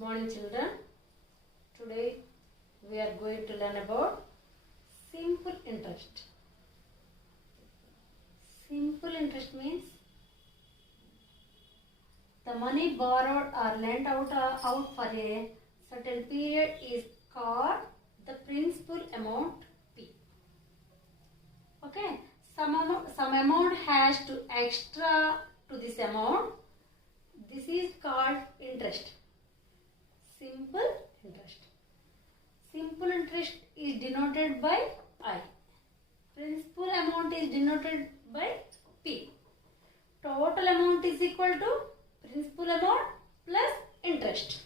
morning, children. Today we are going to learn about simple interest. Simple interest means the money borrowed or lent out for a certain period is called the principal amount P. Okay, some amount has to extra to this amount. This is called interest. Simple interest. Simple interest is denoted by I. Principal amount is denoted by P. Total amount is equal to principal amount plus interest.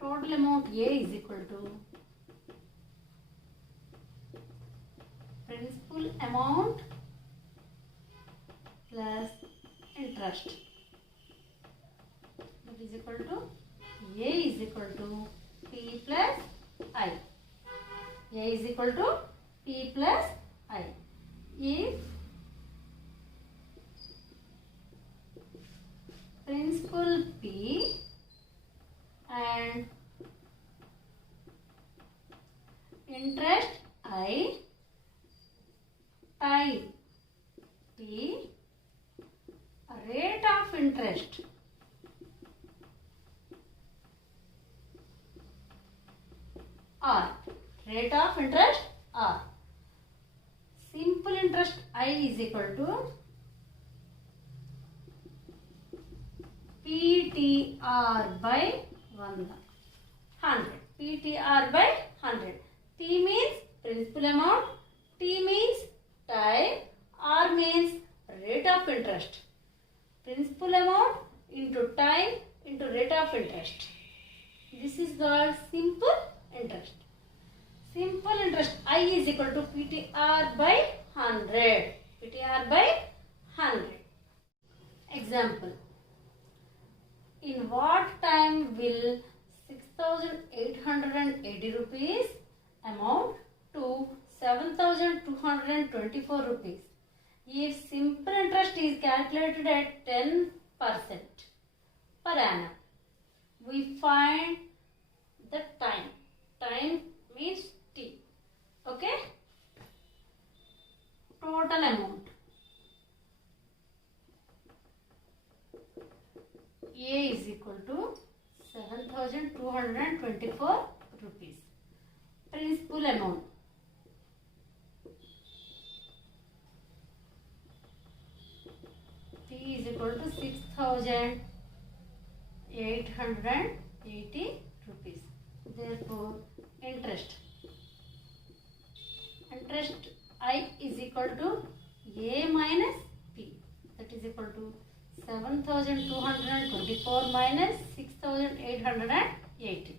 Total amount A is equal to principal amount plus interest. That is equal to A is equal to P plus I. A is equal to P plus I. If principal P and interest I, time T, rate of interest R, rate of interest R. Simple interest I is equal to PTR by 100. PTR by 100. P means principal amount, T means time, R means rate of interest. Principal amount into time into rate of interest. This is called simple interest. Simple interest I is equal to PTR by 100. PTR by 100. Example. In what time will 6,880 rupees amount to 7,224 rupees if simple interest is calculated at 10% per annum? We find the time. Time means T. Okay? Total amount. A is equal to 7,224 rupees. Principal amount. T is equal to 6,880 rupees. Therefore, interest. Interest I is equal to A minus P. That is equal to 7,224 minus 6,880.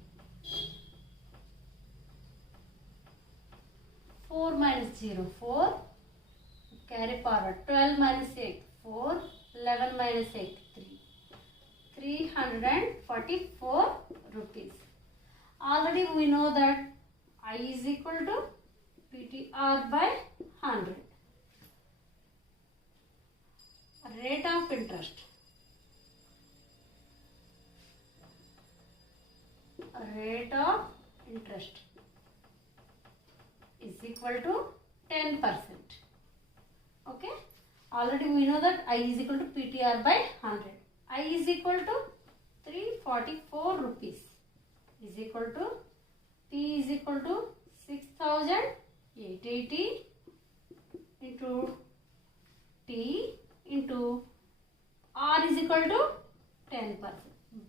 4 minus 0, 4. Carry forward. 12 minus 8, 4. 11 minus 8, 3. 344 rupees. Already we know that I is equal to PTR by 100. Rate of interest. Rate of interest is equal to 10%. Okay. Already we know that I is equal to PTR by 100. I is equal to 344 rupees is equal to P is equal to 6,880 into T into R is equal to 10%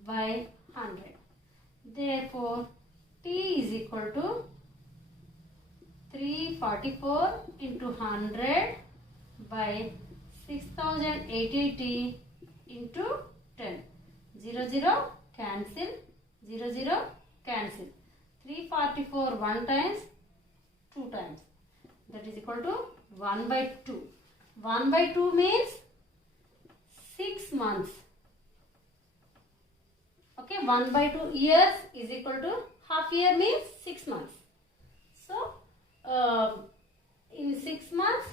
by 100. Therefore, T is equal to 344 into 100 by 6,880 into 10. 0, 0 cancel. 0, 0 cancel. 344 one times, 2 times. That is equal to 1 by 2. 1 by 2 means 6 months. Okay, 1 by 2 years is equal to half year means 6 months. So, in 6 months,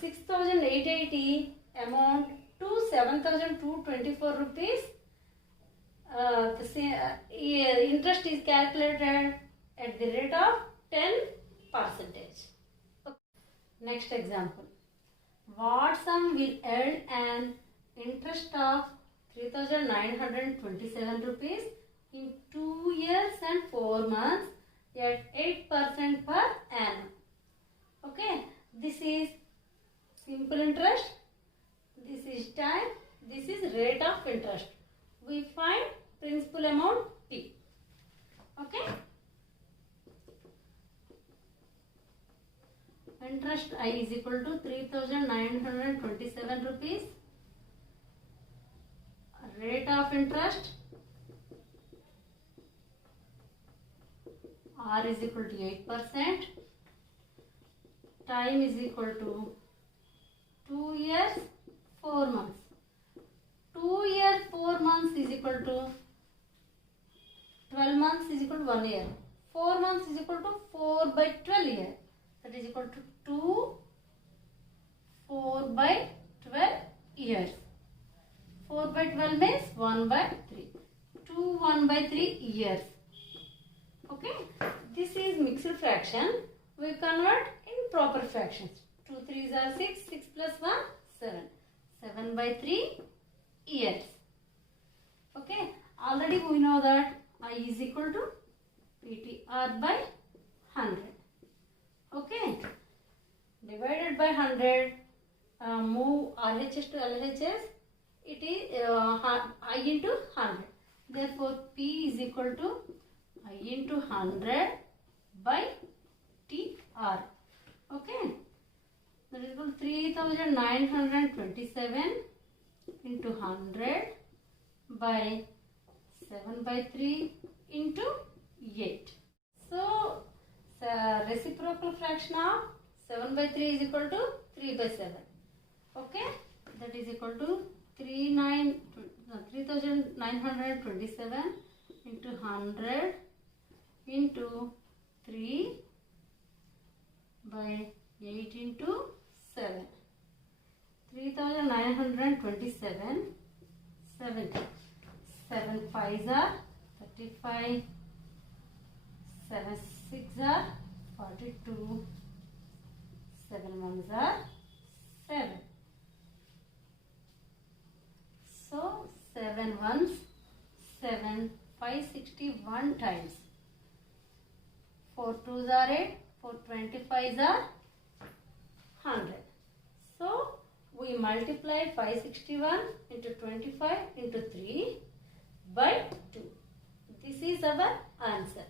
6,880 amount to 7,224 rupees. Interest is calculated at the rate of 10%. Next example. What sum will earn an interest of 3,927 rupees in 2 years and 4 months at 8% per annum? Okay, this is simple interest, this is time, this is rate of interest. We find principal amount P. Okay. Interest I is equal to 3,927 rupees. Rate of interest R is equal to 8%. Time is equal to 2 years 4 months. 2 years 4 months is equal to 12 months is equal to 1 year. 4 months is equal to 4 by 12 years. That is equal to 2 4 by 12 years. 4 by 12 means 1 by 3. 2 1 by 3 years. Okay. This is mixed fraction. We convert in proper fractions. 2 3s are 6. 6 plus 1 7. 7 by 3 years. Okay. Already we know that I is equal to PTR by 100. Okay. Divided by 100. Move RHS to LHS. It is I into 100. Therefore, P is equal to I into 100 by TR. Okay. That is equal to 3,927 into 100 by 7 by 3 into 8. So, reciprocal fraction of 7 by 3 is equal to 3 by 7. Okay. That is equal to 3,927 into 100 into 3 by 8 into 7. 3,927 70. 7 5s are 35. 7 6s are 42. 7 1s are 7. So 7 1s 7 561 times. 4 2s are 8. 4 25s are 100. So we multiply 561 into 25 into 3 by 2. This is our answer.